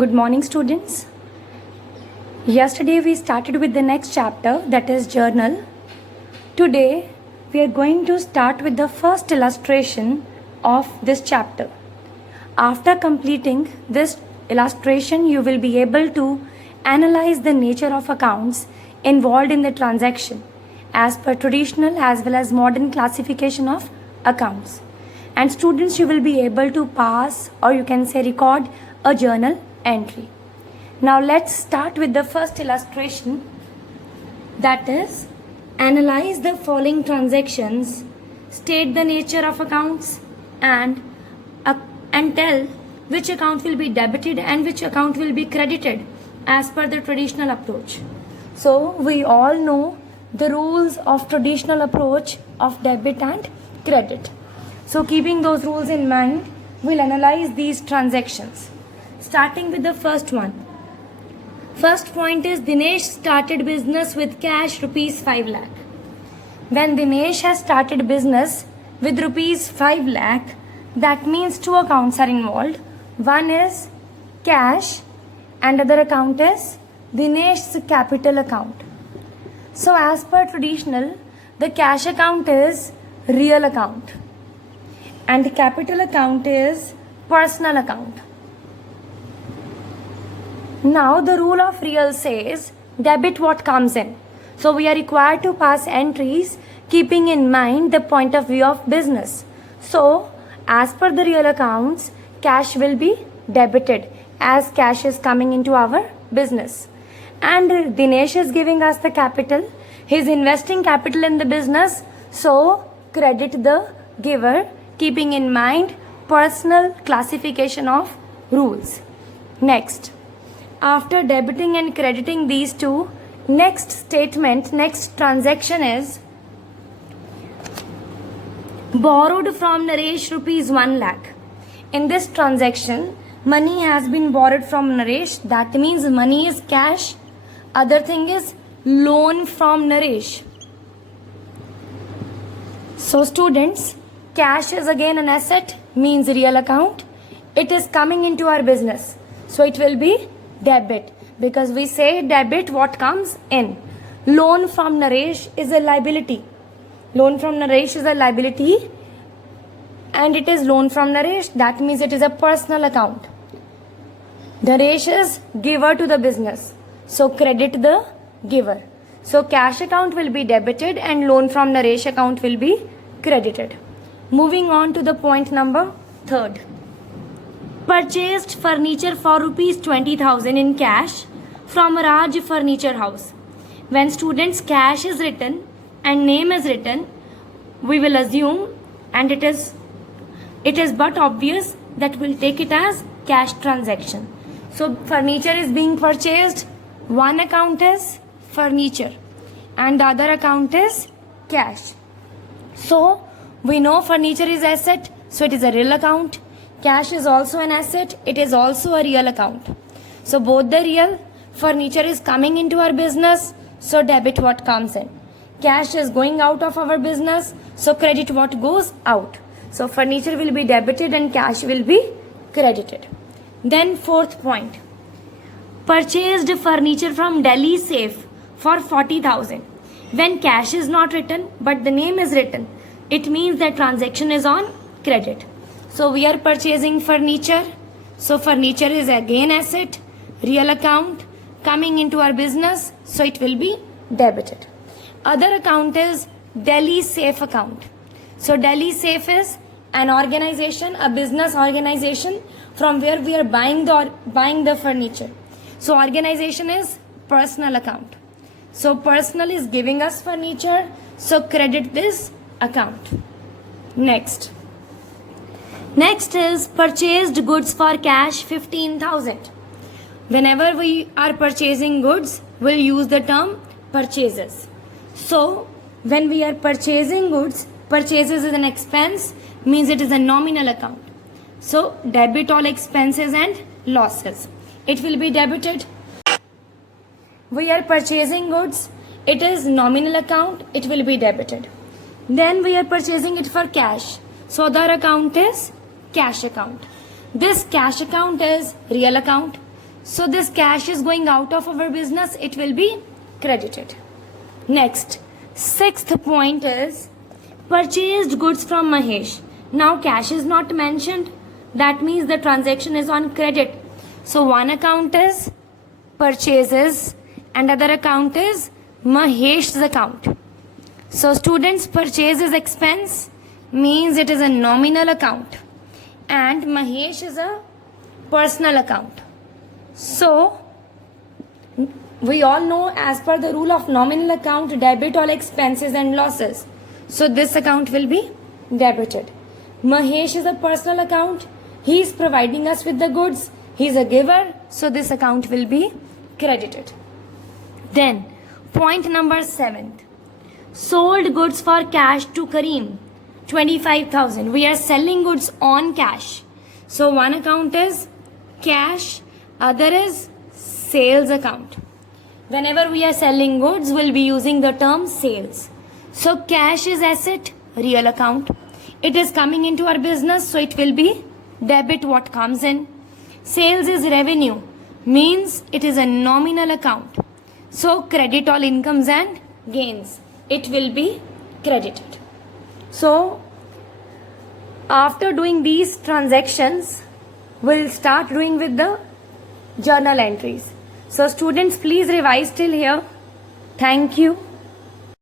Good morning, students. Yesterday we started with the next chapter, that is journal. Today we are going to start with the first illustration of this chapter. After completing this illustration, you will be able to analyze the nature of accounts involved in the transaction as per traditional as well as modern classification of accounts. And students, you will be able to pass, or you can say record, a journal entry. Now let's start with the first illustration, that is analyze the following transactions, state the nature of accounts, and tell which account will be debited and which account will be credited as per the traditional approach. So we all know the rules of traditional approach of debit and credit. So keeping those rules in mind, we'll analyze these transactions. Starting with the first one. First point is Dinesh started business with cash rupees 5 lakh. When Dinesh has started business with rupees 5 lakh, that means two accounts are involved. One is cash and other account is Dinesh's capital account. So as per traditional, the cash account is real account and the capital account is personal account. Now the rule of real says debit what comes in. So we are required to pass entries keeping in mind the point of view of business. So as per the real accounts, cash will be debited as cash is coming into our business. And Dinesh is giving us the capital. He is investing capital in the business. So credit the giver keeping in mind personal classification of rules. Next. After debiting and crediting these two, next statement, next transaction is borrowed from Naresh rupees 1 lakh. In this transaction, money has been borrowed from Naresh. That means money is cash. Other thing is loan from Naresh. So students, cash is again an asset, means real account. It is coming into our business. So it will be debit, because we say debit what comes in. Loan from Naresh is a liability. Loan from Naresh is a liability and it is loan from Naresh. That means it is a personal account. Naresh is giver to the business. So credit the giver. So cash account will be debited and loan from Naresh account will be credited. Moving on to the point number 3rd. Purchased furniture for rupees 20,000 in cash from Raj Furniture House. When students cash is written and name is written, we will assume, and it is but obvious that we'll take it as cash transaction. So furniture is being purchased. One account is furniture and the other account is cash. So we know furniture is asset, so it is a real account. Cash is also an asset, it is also a real account. So both the real, furniture is coming into our business, so debit what comes in. Cash is going out of our business, so credit what goes out. So furniture will be debited and cash will be credited. Then 4th point. Purchased furniture from Delhi Safe for 40,000. When cash is not written but the name is written, it means that transaction is on credit. So we are purchasing furniture. So furniture is again asset, real account coming into our business. So it will be debited. Other account is Delhi Safe account. So Delhi Safe is an organization, a business organization from where we are buying the furniture. So organization is personal account. So personal is giving us furniture. So credit this account. Next is purchased goods for cash 15,000. Whenever we are purchasing goods, we'll use the term purchases. So when we are purchasing goods, purchases is an expense, means it is a nominal account. So debit all expenses and losses. It will be debited. We are purchasing goods, it is nominal account, it will be debited. Then we are purchasing it for cash. So other account is cash account. This cash account is real account. So this cash is going out of our business, it will be credited. Next, sixth point is purchased goods from Mahesh. Now cash is not mentioned. That means the transaction is on credit. So one account is purchases and other account is Mahesh's account. So students, purchases expense means it is a nominal account and Mahesh is a personal account. So we all know, as per the rule of nominal account, debit all expenses and losses. So this account will be debited. Mahesh is a personal account. He is providing us with the goods. He is a giver. So this account will be credited. Then point number 7. Sold goods for cash to Kareem. 25,000. We are selling goods on cash. So one account is cash, other is sales account. Whenever we are selling goods, we'll be using the term sales. So cash is asset, real account. It is coming into our business, so it will be debit what comes in. Sales is revenue, means it is a nominal account. So credit all incomes and gains. It will be credited. So after doing these transactions, we'll start doing with the journal entries. So students, please revise till here. Thank you.